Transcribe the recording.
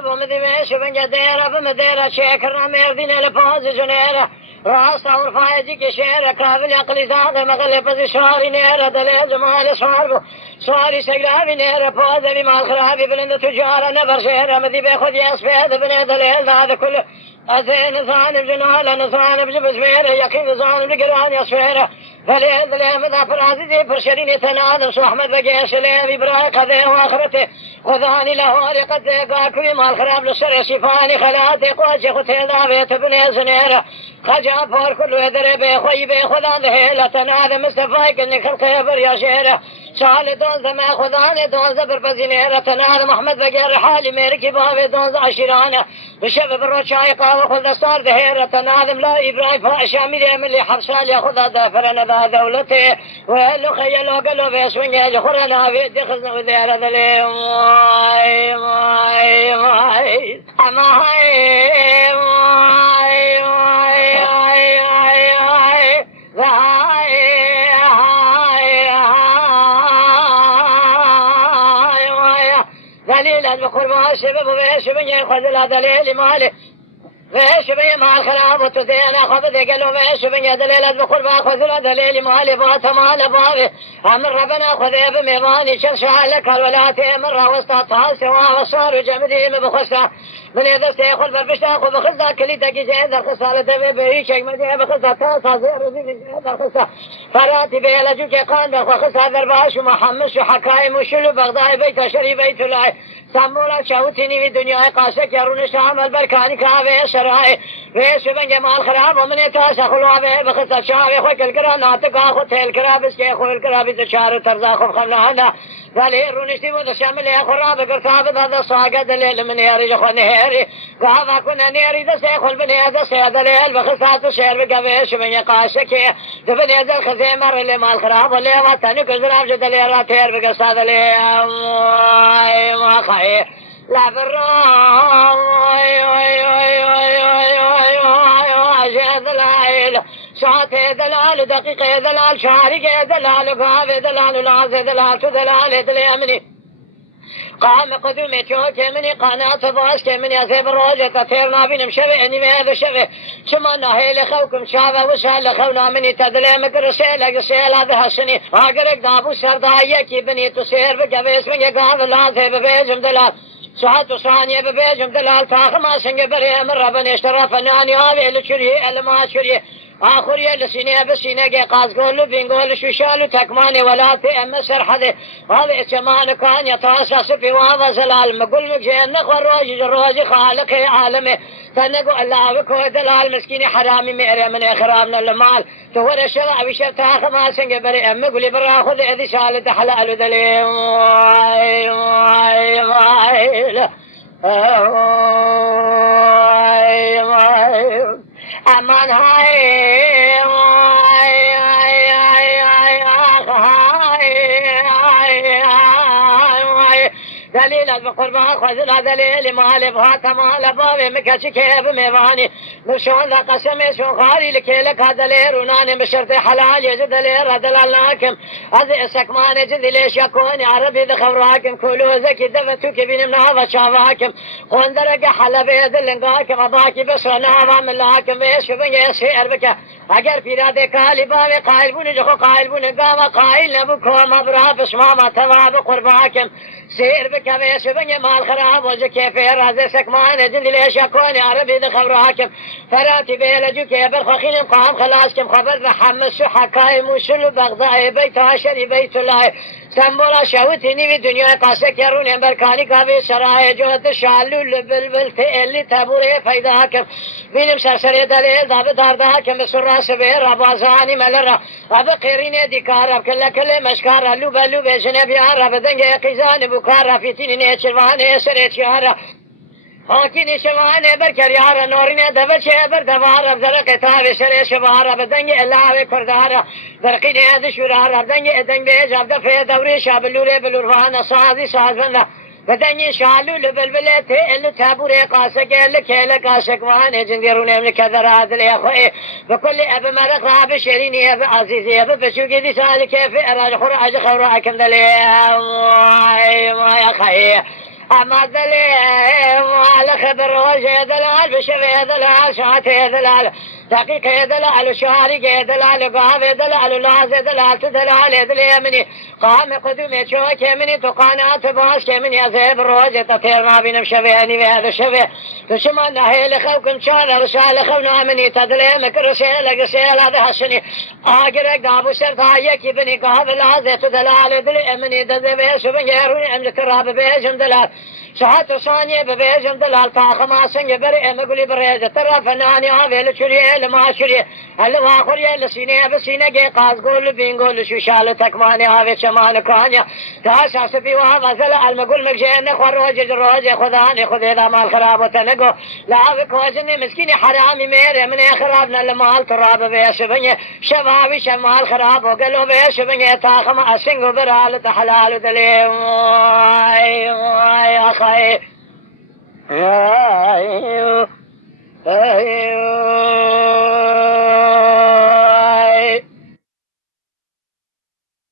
بمدي ماشي بنجديرة بمديرة شكرنا مردين لفوز جنيرة راسا ورفايجي كشيرة كافل يقلي زاغ مغلب شواري نيرة دليل مال صاربو صاري سقلابي نيرة فوز بما الخرابي بلند تجارة نبر شيرة مدي بيخد يصفيد بني دليل هذا كله أزين ظانب جنال نصران بجبز فيرة يقين ظانب لقران يصفيرة فليل دليل مدى فرازي فرشرين تنادم سو أحمد بقيش ليبي برايق ذي واخرته وذاني له لقد قاكوي مال خراب للشر شفاني خلاتي قوشي ختي ضابط بني زنيرة خجاب فور كل يدري بيخوي بيخوذان ذهيلة تنادم مستفايق اني خلقي بريا شيرة شالي دون زما خذاني دون زبر بزنيرة تنادم أحمد بقير حالي ميركي بابي دون عشيرانة بشبب الرشاي قاوة خذ صار ذهيرة تنادم لا إبراهيم فاشامي لي من لي حرشال ياخذ دافرنا ذا دولتي وهلو خيلو قلو بيسوين يخرنا بيدي خزنا وذيرة ذلي ماي ماي ماي ماي ماي دليل بقربها شباب وشباب ياخذ دليل مالي وشباب مع الخلاب وتدين أخذ ذقلوا وشباب دليل بقربها خذ دليل مالي بات مال بابي أمر ربنا خذ بميضاني شرشع لك الولاة مرة وسطها سوا وصار جمدي بخسة من إذا سيخل بربشتا خذ خزة كلي تجي هذا الخسارة تبي بريشك مدي بخسة تاسع زير زين هذا الخسارة فراتي بيلا جوك قان وخسة درباش ومحمس وحكايم وشلو بغداد بيت شري بيت الله سامولا شاوتيني في الدنيا قاسك يرون شام البركاني كافي شرائي ويش بن جمال خراب ومن يتاسى خلوابه بخسة شاوي خوك الكرام ناتك آخذ الكراب اسكي خوك الكراب تشار ترزاق خلنا ذلك رونشتي وذشامل يا خراب قرطاب هذا صاقد الليل من ياري خو نهاري قاعد كنا نيري ذا سيخل بني هذا سيد الليل بخسات الشعر بقبيش من يقاسك دفني هذا الخزيمر اللي مال خراب اللي ما تاني كل زراب جد اللي راتير بقصاد اللي ما خير لا بالروم جد العيل ساعتي دلال دقيقة دلال شارقة دلال قافي دلال لازي دلال دلال دليمني قام قدومي شوكي مني قناة باسكي مني أثيب الروجة تطيرنا بينم شبه اني بهذا شبه شمانا هيلي خوكم شابه وسهل خونا مني تدليمك رسيلك رسيل هذا حسني واقرق دابو سردايكي بني تسير بقبيس من يقاف لازي ببيجم دلال ساعات ثانية ببيجم دلال تاخما سنگ بري مرة بني اشترف اناني آبي لشريه الما شريه آخر يا لسينة بسينة جي قاس قولو بينقول شوشالو تكماني ولا تأم سرحده هذا إسمان كان يتاسى سفي وهذا زلال مقول مجين نخوى روج خالق عالمي تنقو الله بكو دلال مسكيني حرامي مئري من إخرامنا المال تهور الشرع بشرتها خماسا قبري أم قولي برا خذ إذي شالة حلال دلي أمان هاي دليل بقربها خذ دليل مال بهات مال بابي مكشي كيف ميواني نشون لا قسمي شو خاري لك هذا روناني بشرط حلال يجد لير دلال لكم هذا سكمان يجد ليش يكون عربي ذخوراكم كلوا زكي دفتوك بين منها وشافاكم قندرك حلبي دلنقاكم اباكي بس انا من لكم ايش بني شعر بك اگر پیراده کالی باوی قائل بونه جخو قائل بونه قاما قائل نبکو مبرا بشماما تواب قرباکم سیر بکوی شبنی مال خراب وجه کیفی رازه سکمان جند لیش یکونی عربی دخوراکم فراتی بیلجو که برخخینم قام خلاصكم خبر بحمس شو حكايم وشلو بغضاء بيت عشري بيت الله سنبولا شاوتيني في دنيا قاسك يرون بركاني كافي سراي جهد شالو البلبل اللي تابوري فايداكم بينم سرسري دليل ضابط دارداكم بسرعة سبير أبازاني ملرة أبقيريني ديكار كل مشكار لوبا جنبي عرب دنجي قيزاني بكار فيتيني نيشرواني سريت شهر حاكيني شواني بركر يارا نوريني دبشي بردوارا بدرق تاوي شري شبارا بدنجي اللاوي كردارا برقيني هذا شورارا بدنجي بيج عبد في دوري شابلوري بلورفانا صادي صادنا بدنجي شالو لبلبلتي اللي تابوري قاسك اللي كيلك قاسك واني جنديروني من كذرات لي اخوي بكل ابي مرق راب شيريني ابي عزيزي ابي بشوقي دي سالك في اراج خراج خوراكم دلي ما يا خي اما دليل مال خبر وجه دلال بشوي دلال شاتي دلال دقيقة دلال شارق دلال قهوة دلال لاز دلال دلال دليمني قام قدومي شوك مني تقانات باش مني أزيب روجة تطير ما بينم شويني بهذا شوي تشمان هيل خوكم شار رشال خونا مني تدليمك رشيل قشيل هذا حشني آقرق دابو شرطا يكي بني قهوة لاز دلال دليمني دزبه شبنجروني أملك راب بيجم دلال شهات ثانية ببيجم دلال طاقم سنگ برئ مقولي بريجة ترى فناني عابل شريه لما شريه هل واخريه لسينه بسينه جي قاز قول بين قول شو شال تكماني عابل شمان كانيا تاسع سبي وغزل المقول مكجين نخور روجة خداني خذ إذا مال خراب وتنقو لا وجني مسكيني حرامي ميري من خرابنا المال تراب بيش بني شبابي شمال خراب وقالوا بيش بني طاقم سنگ برال تحلال دلي واي أخي